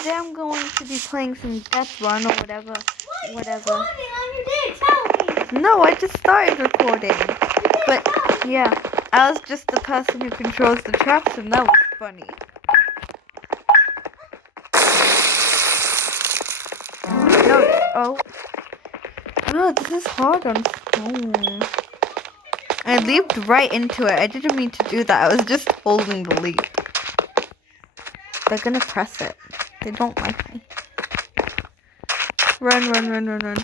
today I'm going to be playing some Death Run or whatever. Whatever. On your day, tell me. No, I just started recording. But yeah, I was just the person who controls the traps, and that was funny. No, oh, this is hard on phone. I leaped right into it. I didn't mean to do that. I was just holding the leap. They're gonna press it. They don't like me. Run, run, run, run, run.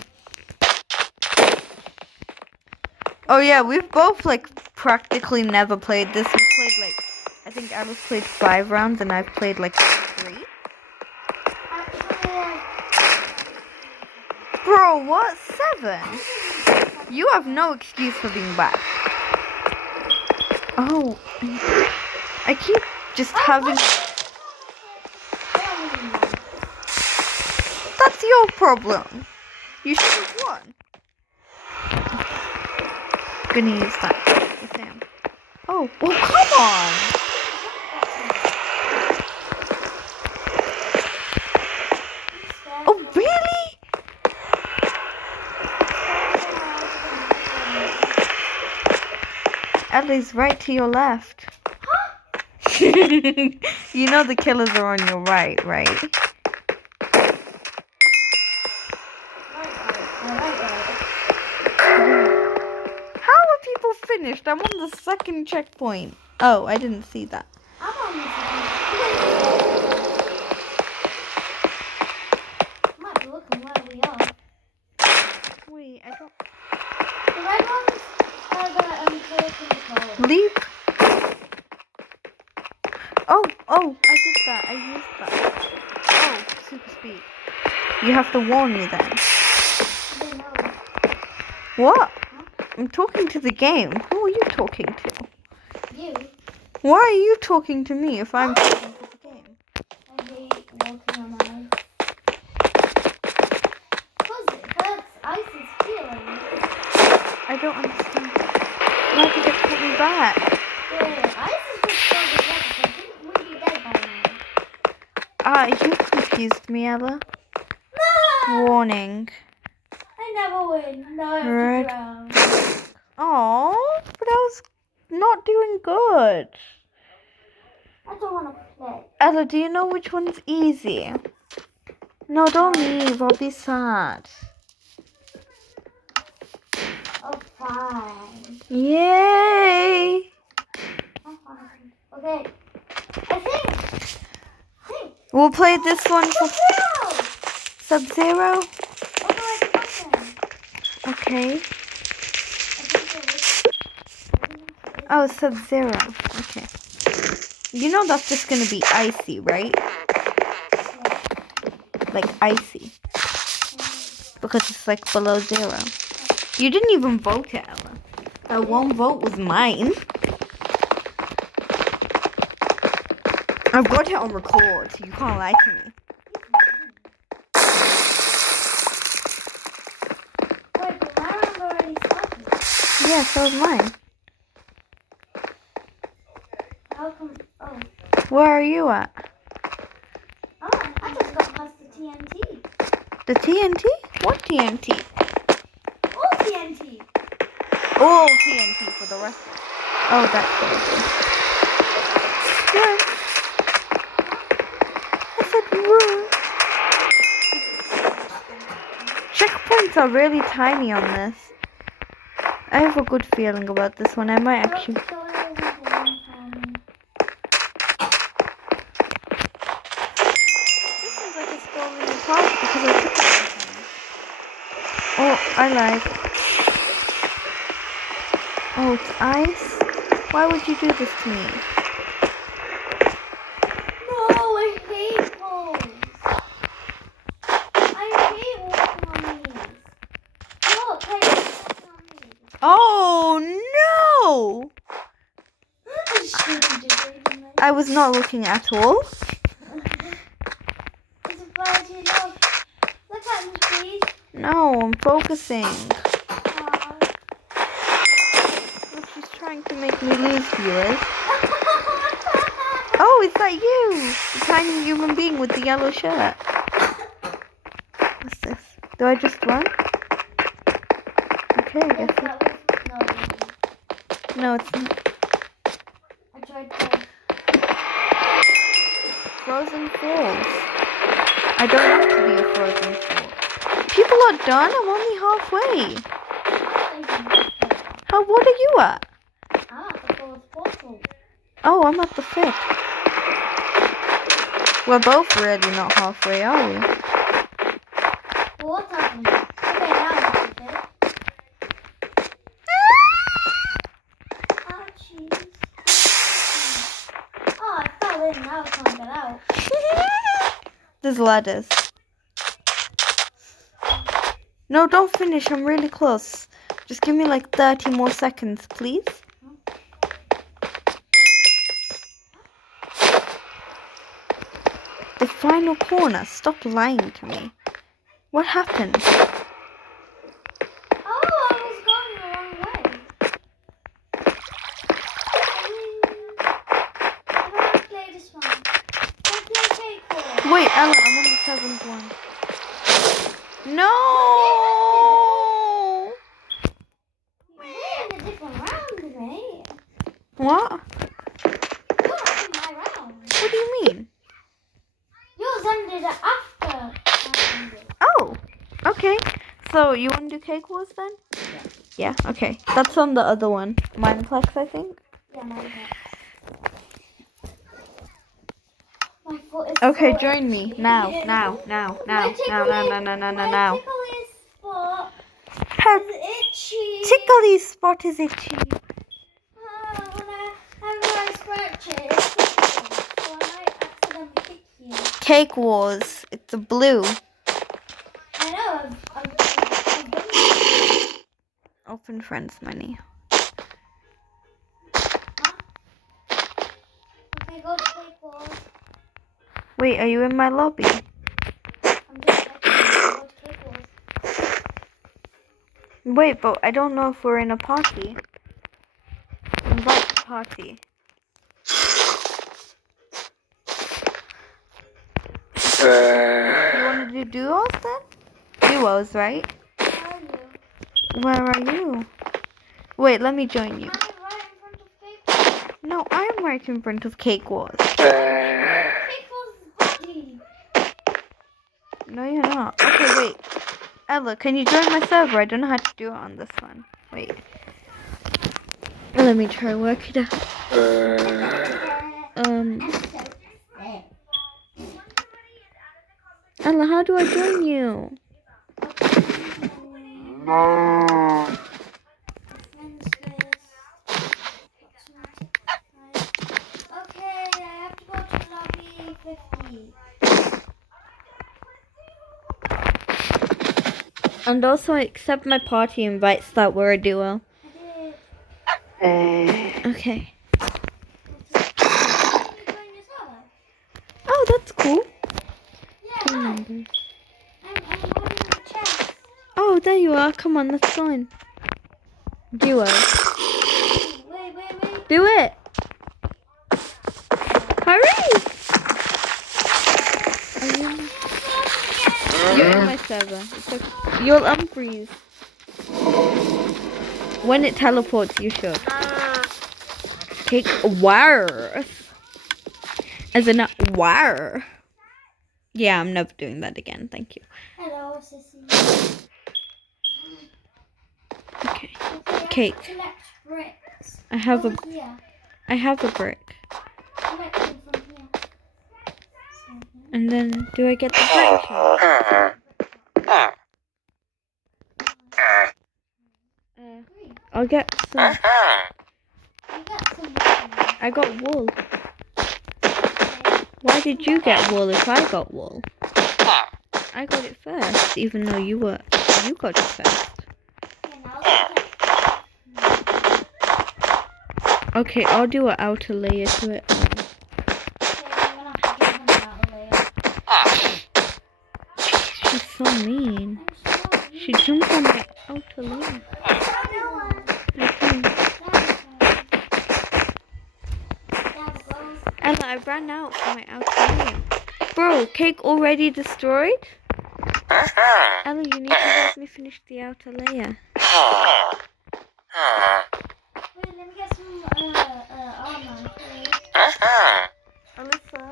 Oh yeah, we've both practically never played this. We played I think Alice played 5 rounds and I've played 3. Bro, what? 7? You have no excuse for being back. Oh, I keep just having... That's your problem. You should have won. Gonna use that. Yes, I am. Oh, well, come on. Oh, really? Ellie's right to your left. You know the killers are on your right, right? How are people finished? I'm on the 2nd checkpoint. Oh, I didn't see that. I'm on the second. Might be looking where we are. Wait, I don't... The red ones are the color. Leap. Oh, I did that. I used that. Oh, super speed. You have to warn me then. They know. What? Huh? I'm talking to the game. Who are you talking to? You. Why are you talking to me if I'm talking to the game? I hate walking on ice. Because it hurts Ice's feelings. I don't understand. Why did it put me back? Yeah, Ice is just so dead, so we'd be dead by now. You confused me, Ella. No! Warning. I never win. No, I have Red. to drown. Oh, but I was not doing good. I don't want to play. Ella, do you know which one's easy? No, don't leave. I'll be sad. Oh, fine. Yay! Okay. I think. We'll play this one for Sub-Zero. Sub-Zero. Okay. Oh, Sub-Zero. Okay. You know that's just gonna be icy, right? Like icy. Because it's below 0. You didn't even vote it, Ella. That one vote was mine. I've got it on record. You can't lie to me. Wait, but my round already started. Yeah, so is mine. How come? Oh. Where are you at? Oh, I just got past the TNT. The TNT? What TNT? All TNT. All TNT for the rest. Oh, that's cool. Run. I said run. Checkpoints are really tiny on this. I have a good feeling about this one. I might actually... This seems like it's falling apart because I took it. Oh, I lied. Oh, it's ice? Why would you do this to me? No, I hate holes. I hate walking on these. Look, I hate walking on these. Oh, no! I was not looking at all. It's a bad, you know. Look at me, please. No, I'm focusing. Look, she's trying to make me lose, viewers. Oh, is that you? The tiny human being with the yellow shirt. What's this? Do I just run? Okay, I guess it. No, it's not. I tried to. Frozen Falls. I don't want to be a frozen fall. People are done? I'm only halfway. What are you at? I'm at the fourth portal. Oh, I'm at the 5th. We're both really not halfway, are we? Well, what's happening? Okay, now I'm at the fifth. Oh, jeez. Oh, I fell in. Now I can't get out. There's ladders. No, don't finish. I'm really close. Just give me like 30 more seconds, please. The final corner. Stop lying to me. What happened? Oh, I was going the wrong way. I don't want to play this one. Can I play Cake Walk? Wait, Ella, I'm on the 7th one. No! We're in a different round, mate. What? You're not in my round. What do you mean? Yours ended after I ended. Oh, okay. So you want to do Cake Wars then? Yeah, okay. That's on the other one. Mineplex, I think. Yeah, my foot is Okay, so join me. itchy. Now. My tickly spot Her is itchy. tickly spot is itchy. Whenever I scratch it, it's tickly. So I might accidentally kick you. Cake Wars. It's a blue. I know, I've done Open friends money. Okay, go to Cake Walk. Wait, are you in my lobby? I'm just checking. Go to Cake Walk. Wait, but I don't know if we're in a party. Invite to party. You want to do duos then? Duos, right? Where are you? Where are you? Wait, let me join you. I'm right in front of Cake Walk. No, I'm right in front of Cake Wars. Cake Walk's body. No, you're not. Okay, wait. Ella, can you join my server? I don't know how to do it on this one. Wait. Let me try work it out. Ella, how do I join you? Okay, I have to go to lobby 50. And also accept my party invites that we're a duo. I did. Okay. Join your server? Oh, that's cool. Yeah, Phone hi. numbers. I'm holding the chest. Oh, there you are. Come on, let's join. Duo. Wait. Do it. Hurry. Are you? You're in my server. It's okay. You'll unfreeze. When it teleports, you should. Take wire. As in wire. Yeah, I'm never doing that again. Thank you. Hello, sissy. Okay. Okay, Cake. collect bricks. I have Over here. I have a brick. Collect them from here. And then do I get the brick? I'll get some. You got some. I got wool. Why did you get wool if I got wool? I got it first, even though you got it first. Okay, now let's Okay, I'll do an outer layer to it. okay, I'm gonna have to give him an outer layer. She's so mean. I'm sorry. She jumped on my outer layer. Okay. Ella, I ran out for my outer layer. Bro, cake already destroyed? Ella, you need to help me finish the outer layer. Wait, let me get some armor. Wait. Alyssa?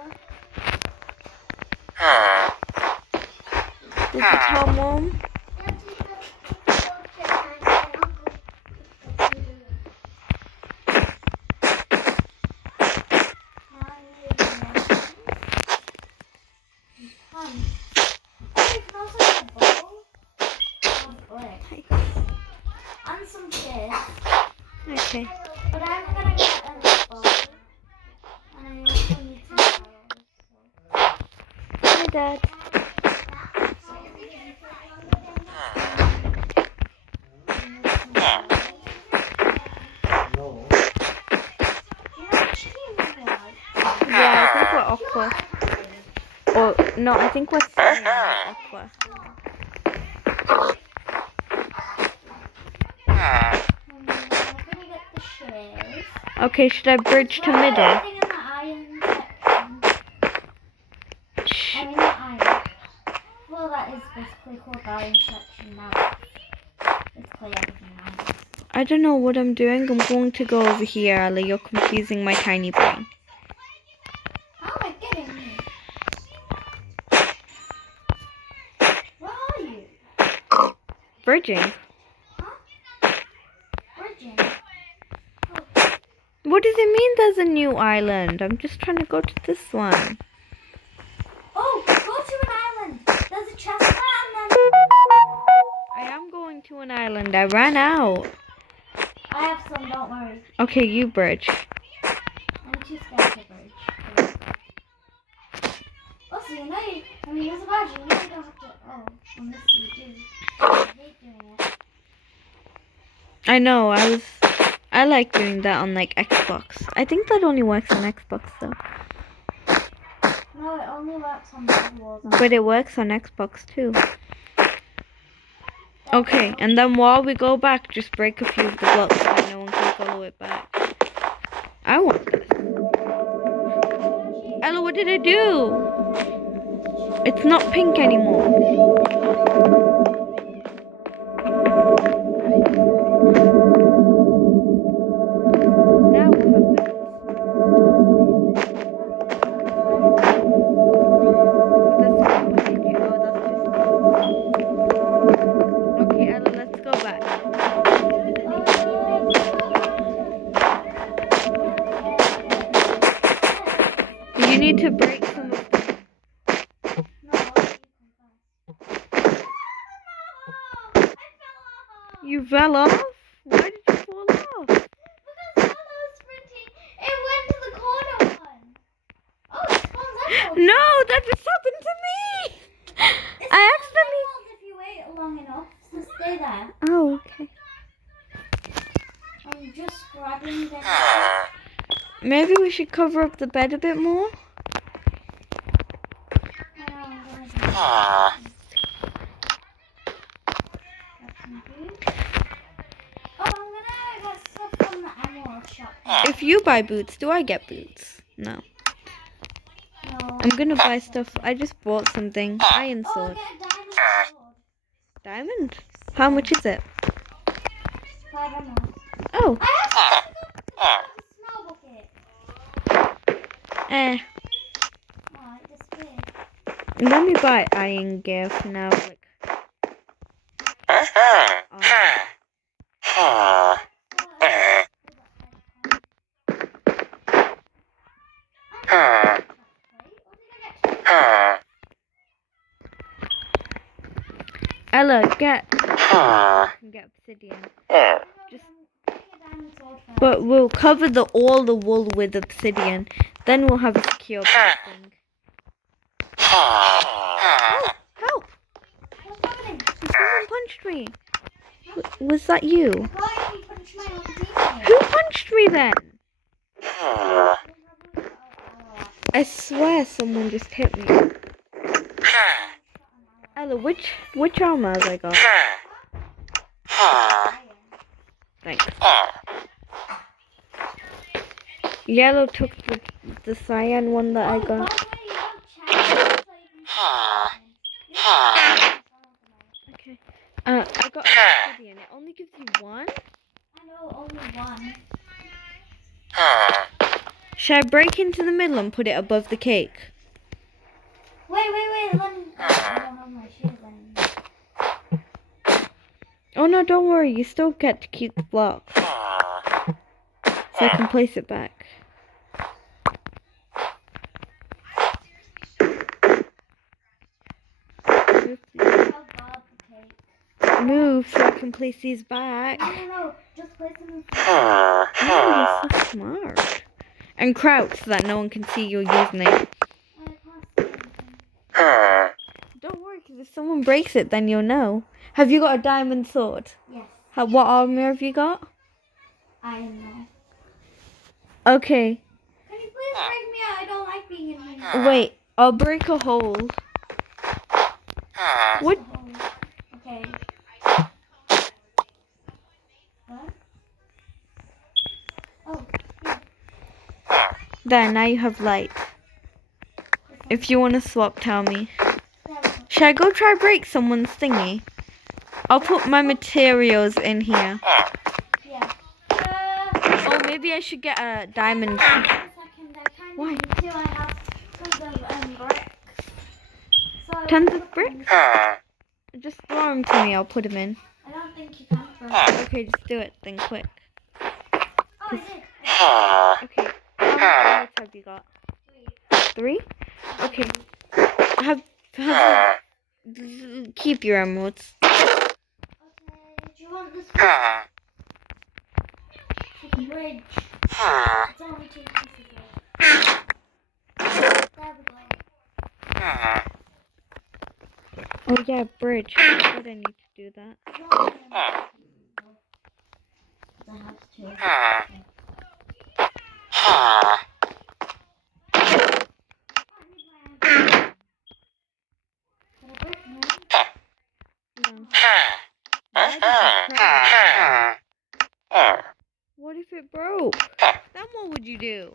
Did you tell Mom? And some fish. Okay. But I'm gonna get a bowl. And I also need some towels. Hi, Dad. Yeah, I think we're aqua. Or, no, I think we're cyan, not aqua. I'm gonna get the shears. Okay, should I bridge to middle? Everything in the iron section. I mean, not iron. Well, that is basically called the iron section now. Basically everything in iron. I don't know what I'm doing. I'm going to go over here, Ella. You're confusing my tiny brain. How am I getting you? Where are you? Bridging? Huh? Bridging? What does it mean there's a new island? I'm just trying to go to this one. Oh, go to an island. There's a chest there and then... I am going to an island. I ran out. I have some, don't worry. Okay, you bridge. I'm too scared to bridge. Also, you know you... I mean, there's a badge. You know you don't have to... Oh, unless you do. I hate doing it. I know, I like doing that on like Xbox. I think that only works on Xbox though. No, it only works on bed walls. But it works on Xbox too. Okay, and then while we go back, just break a few of the blocks so no one can follow it back. I want this. Ella, what did I do? It's not pink anymore. Now what happens? That's not what I do. Oh, that's just... Okay, Ella, let's go back. You need to break some of them. You fell off? Why did you fall off? Because while I was sprinting, it went to the corner one. Oh, it spawns emeralds. No, that just happened to me. It I spawns accidentally... emeralds if you wait long enough. So stay there. Oh, okay. I'm just grabbing them. Maybe we should cover up the bed a bit more. If you buy boots, do I get boots? No. No. I'm gonna buy stuff. I just bought something. Iron Oh, sword. get a diamond sword. Diamond? How much is it? 5 emeralds. Oh. I have to snow bucket. Eh. Oh, it disappeared. Let me buy iron gear for now. Like. Ella, get obsidian. But we'll cover all the wool with obsidian. Then we'll have a secure thing. Oh, help! Someone punched me. Was that you? Who punched me then? I swear someone just hit me. Ella, which armor have I got? Thanks. Yellow took the the cyan one that I By the got. way, you have chat so you can Okay. I got a obsidian. It only gives you one? I know, only one. Should I break into the middle and put it above the cake? Wait, let me... Oh, I don't have my shoes anymore. Oh no, don't worry. You still get to keep the block. So I can place it back. Move so I can place these back. No, just place them in front. Oh, you're so smart. And crouch so that no one can see your username. Don't worry, because if someone breaks it, then you'll know. Have you got a diamond sword? Yes. What armor have you got? I know. Okay. Can you please break me out? I don't like being in here. Wait, I'll break a hole. What? Okay. What? Oh, here. There, now you have light. If you want to swap, tell me. There we go. Should I go try break someone's thingy? I'll put my materials in here. Yeah. Oh, maybe I should get a diamond. Wait a second, I kind of Why? need to. I have tons of bricks. So Tons of bricks? Just throw them to me, I'll put them in. I don't think you can throw them. Okay, just do it then quick. Oh, I did. Okay, how many emeralds have you got? 3? Okay. Keep your emeralds. Okay, do you want this bridge? It's only 2 pieces left. There we go. Oh yeah, bridge. I said I need to do that. I have to. What if it broke? Then what would you do?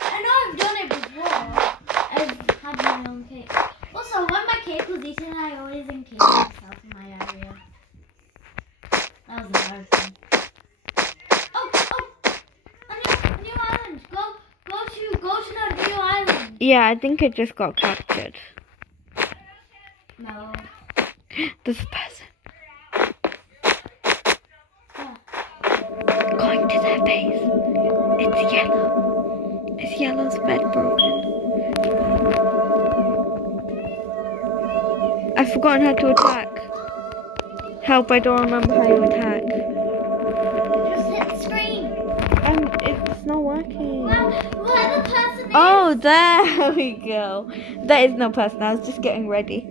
I know I've done it before. I've had my own cake. Also, when my cake was eaten, I always encased myself in my area. That was embarrassing. Oh! A new island! Go to the new island! Yeah, I think it just got captured. No. There's a person. Yeah. Going to their base. It's yellow. Is yellow's bed broken? I've forgotten how to attack. Help, I don't remember how you attack. Just hit the screen. It's not working. Well, where the person is. Oh, there we go. There is no person. I was just getting ready.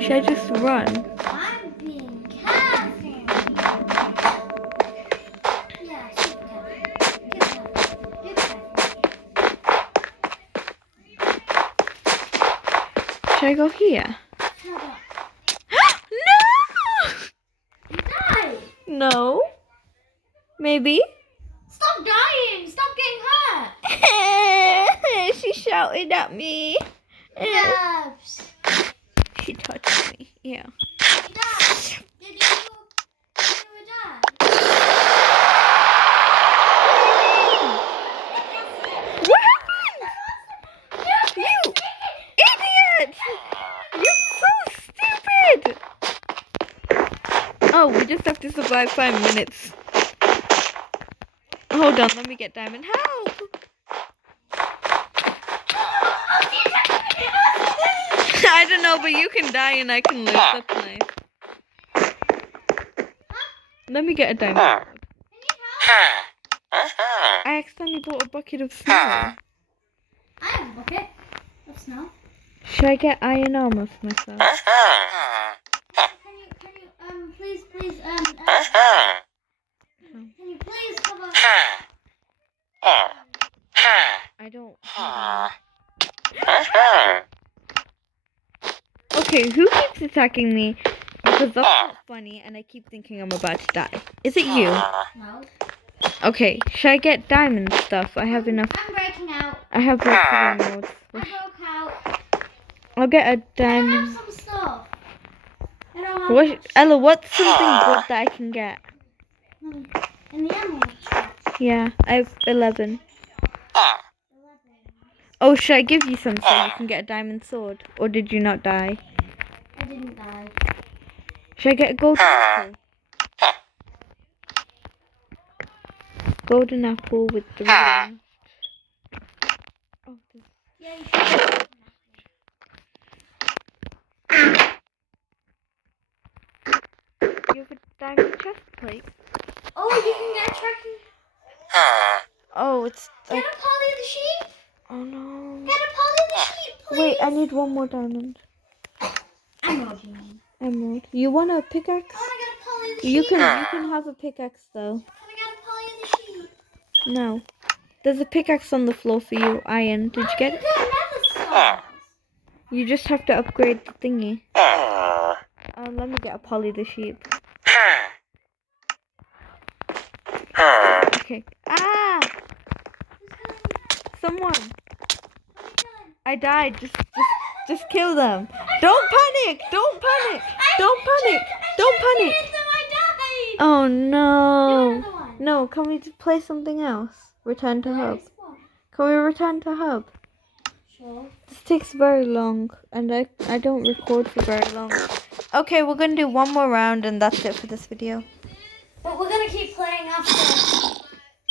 Should I just run? I'm being careful. Yeah, super careful. Be careful. Should I go here? Shut up. No! You died. No. Maybe. Stop dying. Stop getting hurt. She shouted at me. Yes. She touched me. Yeah. You died. Did you die? What happened? You idiot! You're so stupid! Oh, we just have to survive 5 minutes. Hold on, let me get diamond. Help! I don't know, but you can die and I can live. That's nice. Let me get a diamond. I accidentally bought a bucket of snow. I have a bucket of snow. Should I get iron armor for myself? Can you please can you please cover? I don't. Okay, who keeps attacking me? Because that's not funny and I keep thinking I'm about to die. Is it you? No. Okay, should I get diamond stuff? I have enough. I'm breaking out. I have like 3 emeralds. I broke out. I'll get a I have diamond. some stuff. I don't have What, much. Ella, what's something good that I can get? In the emerald chest. Yeah, I have 11. Oh, should I give you some so you can get a diamond sword? Or did you not die? I didn't die. Should I get a golden apple? Golden apple with 3 left. Oh, Yeah, you should. you have a diamond chest plate? Oh, you can get tracking. Oh, it's Get like... a Polly the sheep. Oh, no. Get a Polly the sheep, please. Wait, I need 1 more diamond. Emerald, you mean? Emerald. You want a pickaxe? I want to get a Polly the sheep. You can have a pickaxe though. Can I get a Polly the sheep? No. There's a pickaxe on the floor for you, iron. Did you get it? You just have to upgrade the thingy. Let me get a Polly the sheep. Okay. Ah! Someone. I died. Just kill them. Don't panic. Don't panic. Don't panic. Don't panic. Oh no. No, can we play something else? Return to hub. Can we return to hub? Sure. This takes very long, and I don't record for very long. Okay, we're gonna do 1 more round, and that's it for this video. But we're gonna keep playing after.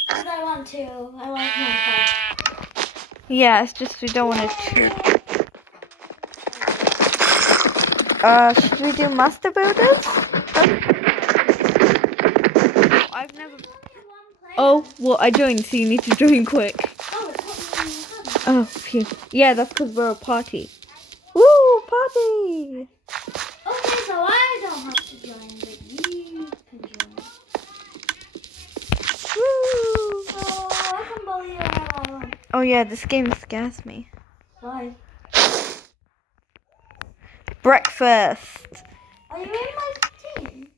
Because I want to. I like Minecraft. Yeah, it's just we don't want to. Should we do Master Builders? I've never. Oh, well, I joined, so you need to join quick. Oh, phew. Yeah, that's because we're a party. Woo, party! Okay, so I don't have to join, but you can join. Woo! Oh, I can believe it. Oh yeah, this game scares me. Why? Breakfast. Are you in my team?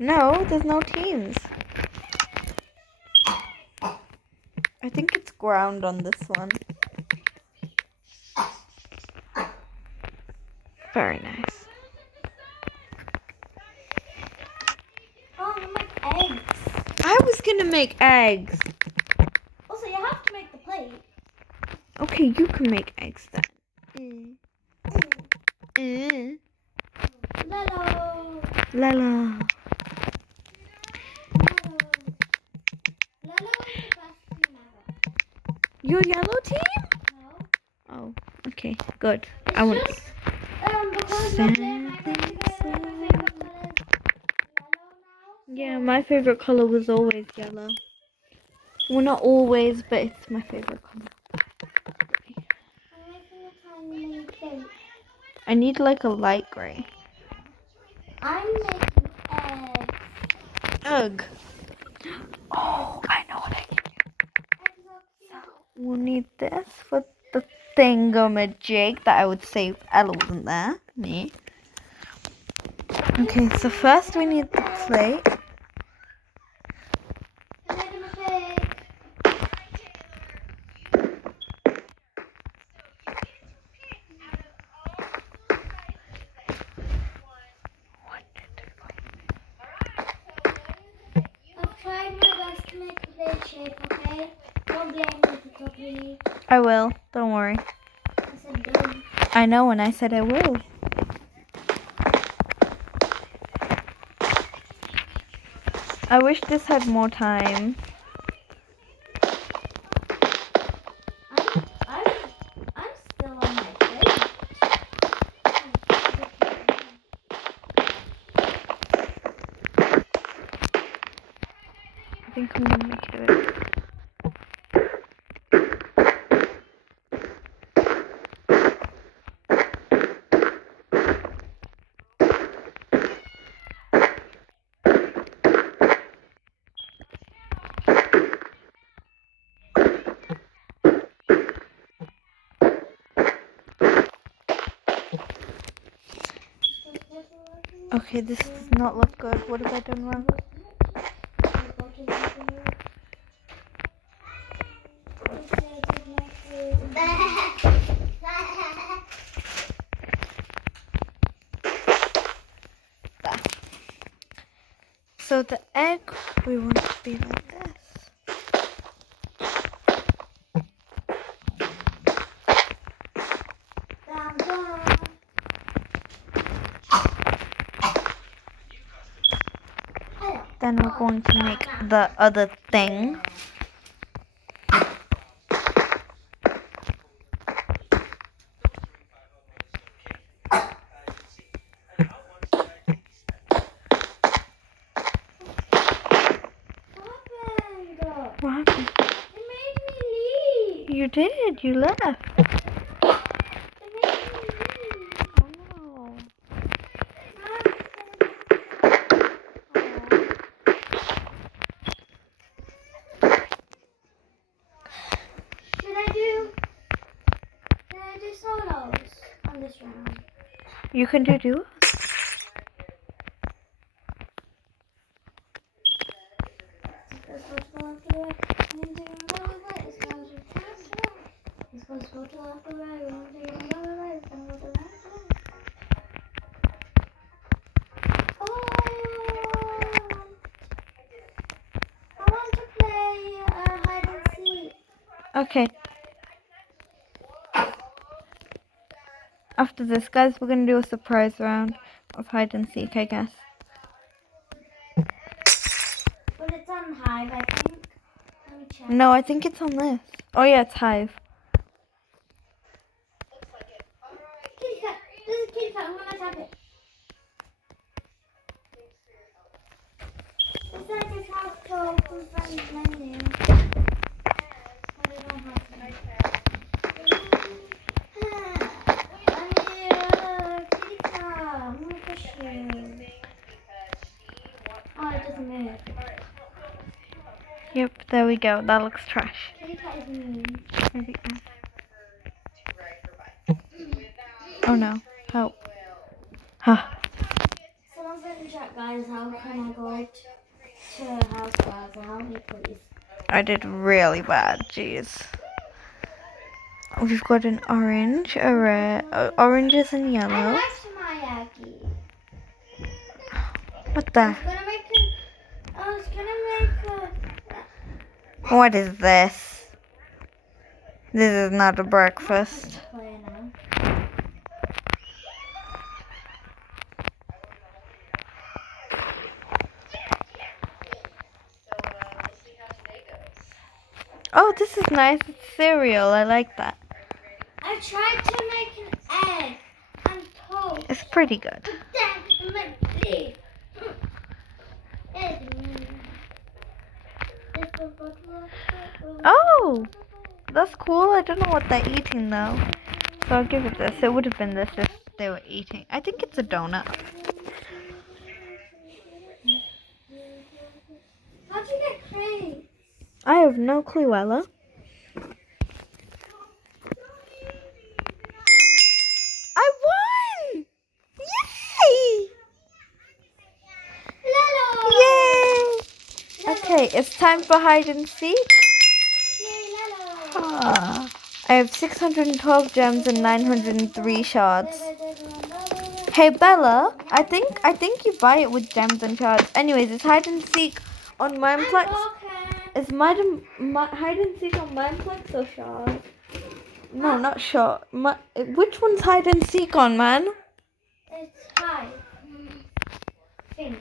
No, there's no teams. I think it's ground on this one. Very nice. Oh, I make eggs. I was gonna make eggs. Also, you have to make the plate. Okay, you can make eggs then. Lalo. Lala. Lalo is the best team ever. Your yellow team? No. Oh, okay, good. It's I want. just, because my favorite color is Lalo now. Yeah, my favorite color was always yellow. Well, not always, but it's my favorite color. I'm making a tiny mini cake. I need like a light gray. I'm making eggs. Ugh. Oh, I know what I can do. Eggs are cute. We'll need this for the thingamajig that I would say if Ella wasn't there. Me. Okay, so first we need the plate. I'm making a cake. I've tried my best to make the plate shape, okay? Don't blame me if it's ugly. I will. Don't worry. I said don't. I know when I said I will. I wish this had more time. I'm still on my plate. I think I'm gonna make it a bit. Okay, this does not look good. What have I done wrong? So the egg, we want it to be like this. Then we're going to make the other thing. What happened? It made me leave. You did, you left. It made me leave. Oh. Should I do solos on this round? You can do. I want to play hide and seek. Okay. After this, guys, we're gonna do a surprise round of hide and seek, I guess. But it's on Hive, I think. Let me check. No, I think it's on this. Oh yeah, it's Hive. Kitty cat. This is kitty cat. I'm gonna tap it. It's like it's how to open friends menu. But I don't have to. Kitty cat. I'm gonna push you. Oh, it doesn't move. Yep, there we go. That looks trash. Kitty cat is mean. Maybe. Oh no! Help! Huh. Someone's in the chat, guys. How can I go to house browser? Help me, please. I did really bad. Jeez. We've got an orange, a red, oranges and I yellow. like Tamayaki. What the? I was gonna make a. What is this? This is not a breakfast. Play now. Oh, this is nice. It's cereal. I like that. I tried to make an egg and toast. It's pretty good. But then my plate. Oh, that's cool. I don't know what they're eating though. So I'll give it this. It would have been this if they were eating. I think it's a donut. How'd you get cranes? I have no clue, Ella. I won! Yay! Lalo! Yay! Okay, it's time for hide and seek. Yay, Lalo! Ah, I have 612 gems and 903 shards. Hey Bella, I think you buy it with gems and shards. Anyways, it's hide and seek on Mineplex. Is hide and seek on Mineplex or shard? No, not shard. Which one's hide and seek on, man? It's high. I think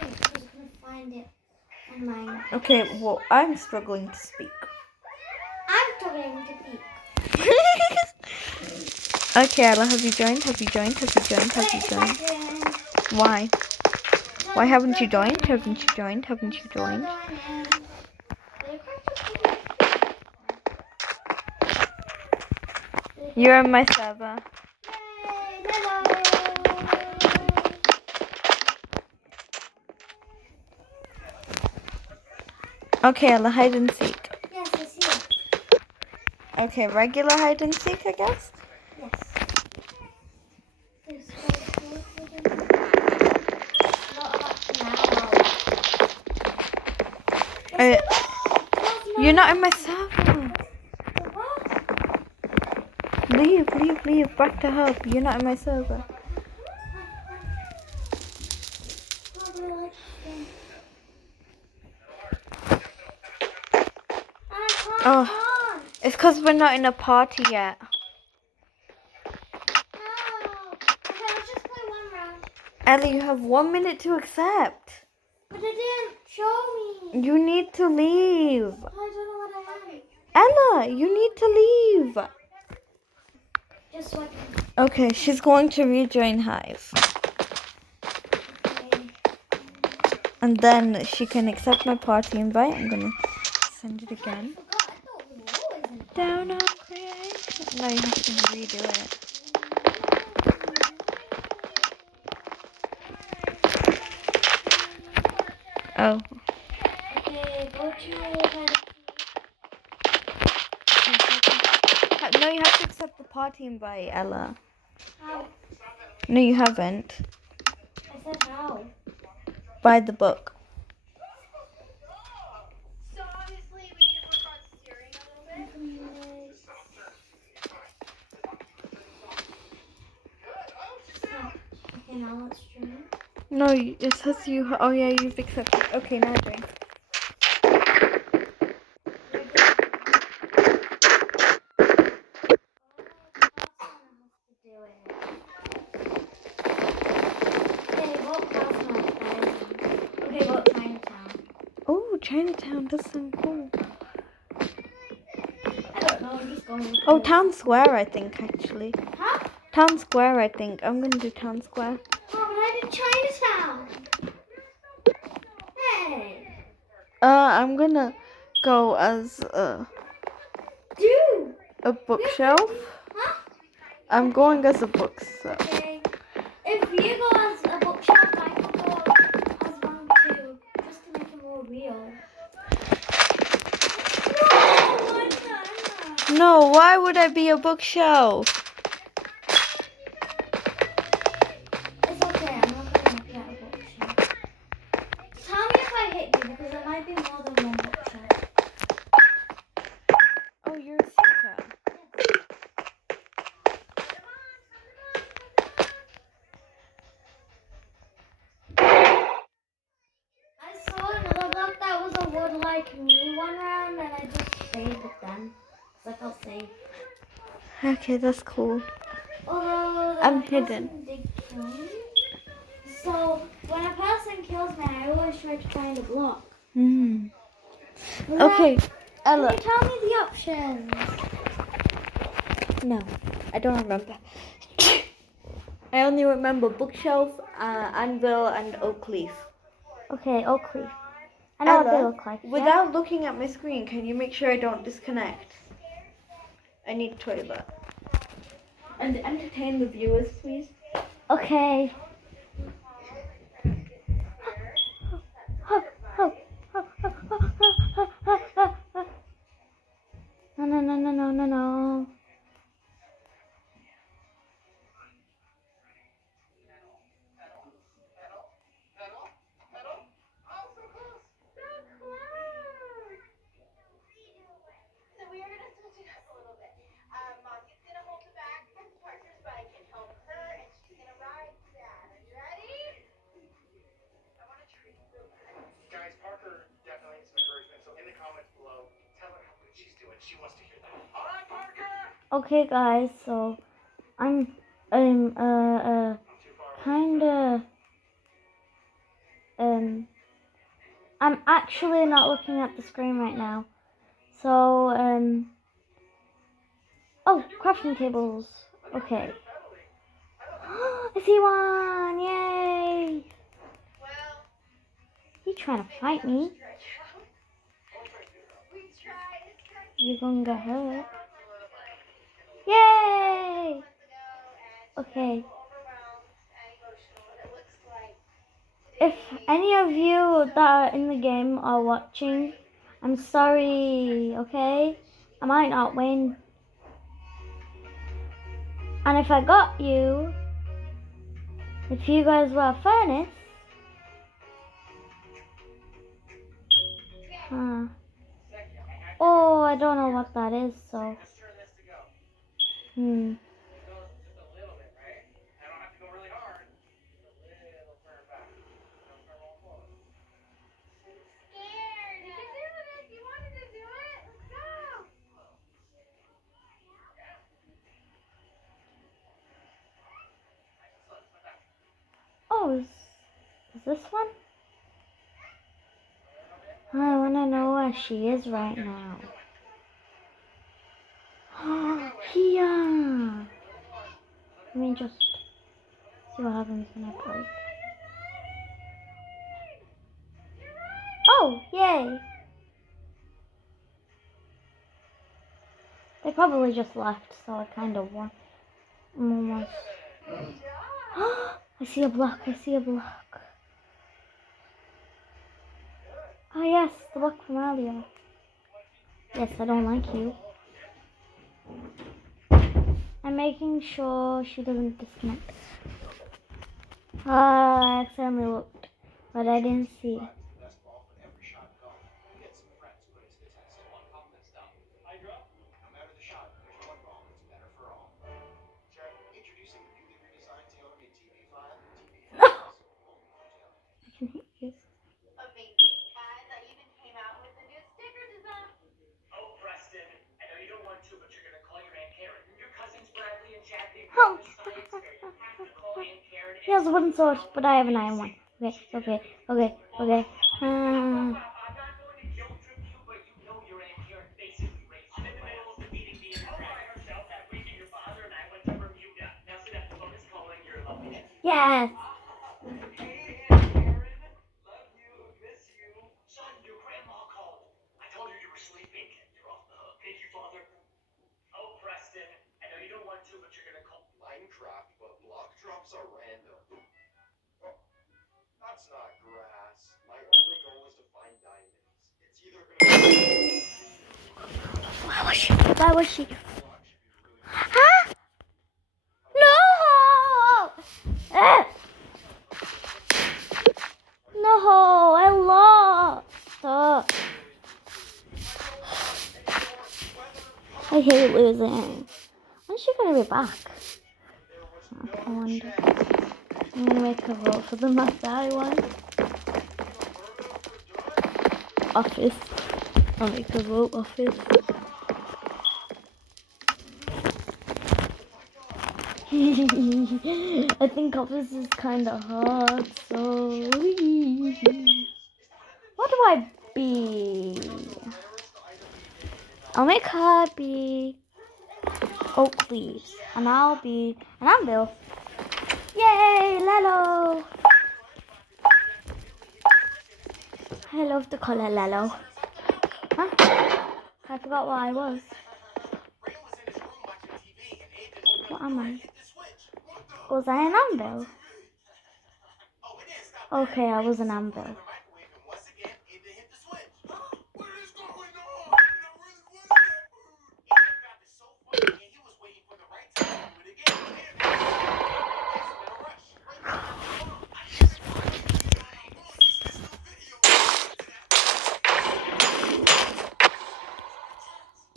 I was gonna find it on mine. Okay, well, I'm struggling to speak. I'm struggling to speak. Okay, Ella, have you joined? Have you joined? Have you joined? Have you joined? Why? Why haven't you joined? Haven't you joined? Haven't you joined? You're in my server. Okay, Ella, hide and seek. Yes, I see it. Okay, regular hide and seek, I guess? Yes. You're not in my server. Leave. Back to hub. You're not in my server. Oh, can't. it's because we're not in a party yet. No. Okay, let's just play one round. Ellie, you have 1 minute to accept. But it didn't show me. You need to leave. I don't know what I am. Ella, you need to leave. Just so I can. Okay, she's going to rejoin Hive. Okay. And then she can accept my party invite. I'm gonna send it again. I forgot. I thought we were always in a Down party. on creation. No, you have to redo it. Oh. Okay, go to. No, you have to accept the party invite, Ella. How? No, you haven't. I said how. Buy the book. So obviously we need to work on steering a little bit. Okay, now let's stream. No, it says you. Oh yeah, you've accepted. Okay, now drink. Okay, vote Chinatown. Oh, Chinatown does sound cool. I don't know, I'm just going with Oh, it. Town Square, I think actually. Huh? Town Square, I think. I'm gonna do Town Square. Oh, but I did Chinatown. Hey. I'm gonna go as Dude. a bookshelf. Huh? I'm going as a bookshelf. Okay. If you go as a bookshelf, I can go as one too. Just to make it more real. No, I'm not. No, why would I be a bookshelf? It's okay, I'm not going to make that a bookshelf. Tell me if I hit you, because there might be more than one bookshelf. Oh, you're a seeker. I saw another block that was a wood like me one round, and I just stayed with them. Because I felt safe. Okay, that's cool. Although I'm the hidden. person did kill me. So when a person kills me, I always try to find a block. Hmm. Right? Okay, Can Ella. you tell me the options? No, I don't remember. I only remember bookshelf, anvil, and oak leaf. Okay, oak leaf. I know what they Ella, look like. without looking at my screen, can you make sure I don't disconnect? I need toilet. And entertain the viewers, please. Okay. No, no, no, no, no, no, no. So we are going to switch it up a little bit. Mommy's going to hold the back of Parker's bike and help her, and she's going to ride Dad. Are you ready? I want a treat real bad. Guys, Parker definitely needs some encouragement, so in the comments below, tell her how good she's doing. She wants to hear that. All right, Parker! Okay, guys, so I'm I'm too far away. kinda I'm actually not looking at the screen right now. So oh, crafting tables. Okay. I see one! Yay! Well, You trying to fight me? we tried. You're gonna get hurt. Months Yay! ago, and Okay. overwhelmed and emotional. And it looks like If any of you that are in the game are watching, I'm sorry, okay? I might not win. And if I got you, if you guys were a furnace, huh? Oh, I don't know what that is, so. Let's turn this to go. Hmm. Go just a little bit, right? I don't have to go really hard. Just a little turn back. Don't turn all forward. scared. You can do it if you wanted to do it. Let's go. this one? I wanna know where she is right now. Here! Let me just see what happens when I play. Oh, yay! They probably just left, so I kind of won. I'm almost. I see a block, I see a block. Oh yes, the block from earlier. Yes, I don't like you. I'm making sure she doesn't disconnect. I accidentally looked, but I didn't see. Amazing. And I even came out with a new sticker design. Oh, Preston, I know you don't want to, but you're gonna call your Aunt Karen. Your cousins Bradley and Chad, they Oh. the science fair. You have to call Aunt Karen. He has a wooden sword, but I have an iron one. Okay. I'm not going to guilt trip you, but you know your Aunt Karen basically raised you in the middle of the meeting me and by herself that week, and your father and I went to Bermuda. Now see that the phone is calling your lovely nephew. Yes. Hey, Aunt Karen. Love you. Miss you. Son, your grandma called. I told her you were sleeping. You're off the hook. Thank you, Father. Oh, Preston, I know you don't want to, but you're gonna call Minecraft, but block drops are random. Oh, that's not grass. My only goal is to find diamonds. It's either gonna Why was she? Huh? No! No, I lost. I hate losing. When's she gonna be back? I wonder. I'm gonna make a vote for the Masai one. Office. I'll make a vote office. I think office is kind of hard, so what do I be? I'll make her be oak leaves, and I'll be an anvil. Yay, Lalo! I love the color Lalo. Huh? I forgot what I was. What am I? Was I an anvil? Okay, I was an anvil.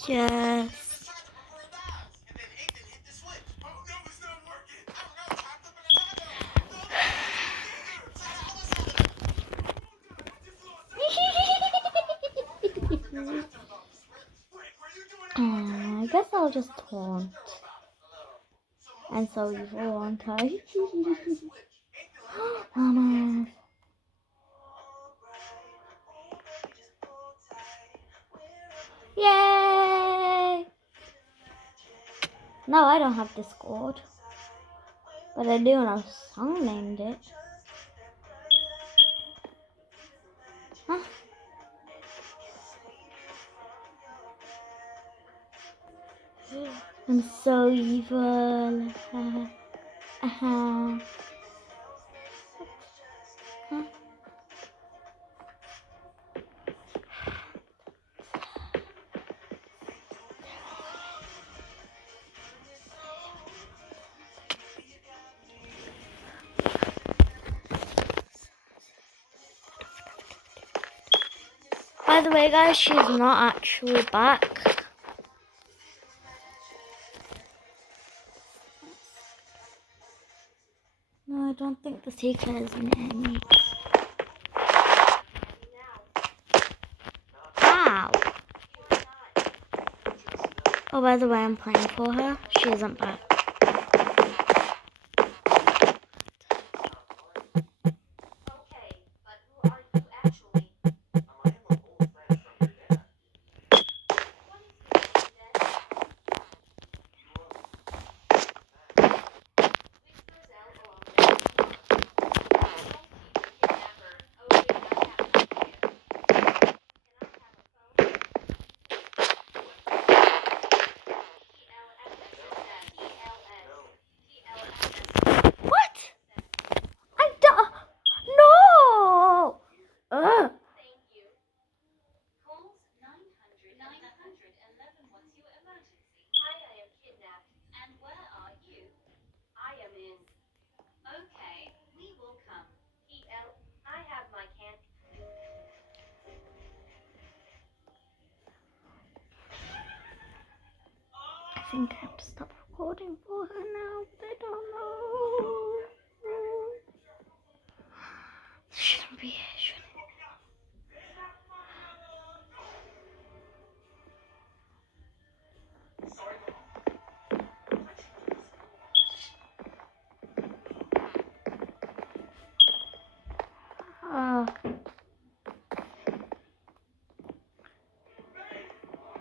Yes. I guess I'll just taunt. And so evil, won't I? Oh no. Yay! No, I don't have Discord. But I do know a song named it. Huh? I'm so evil. Huh? By the way, guys, she's not actually back. No, I don't think the secret is near me. Ow! Oh, by the way, I'm playing for her. She isn't back. think I have to stop recording for her now, but I don't know. Shouldn't be here, shouldn't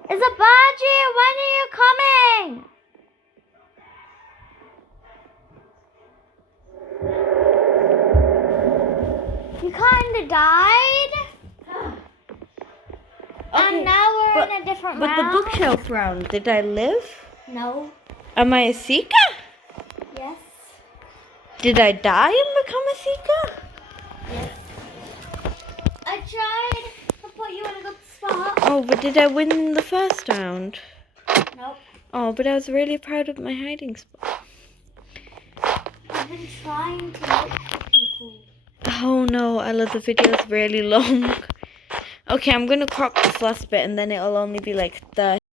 It's a budgie! When are you coming? You kinda died. And now we're in a different But the round. bookshelf round, did I live? No. Am I a seeker? Yes. Did I die and become a seeker? Yes. I tried to put you in a good spot. Oh, but did I win in the first round? Nope. Oh, but I was really proud of my hiding spot. I've been trying to look for people. Oh no, Ella, the video's really long. Okay, I'm gonna crop this last bit and then it'll only be like 30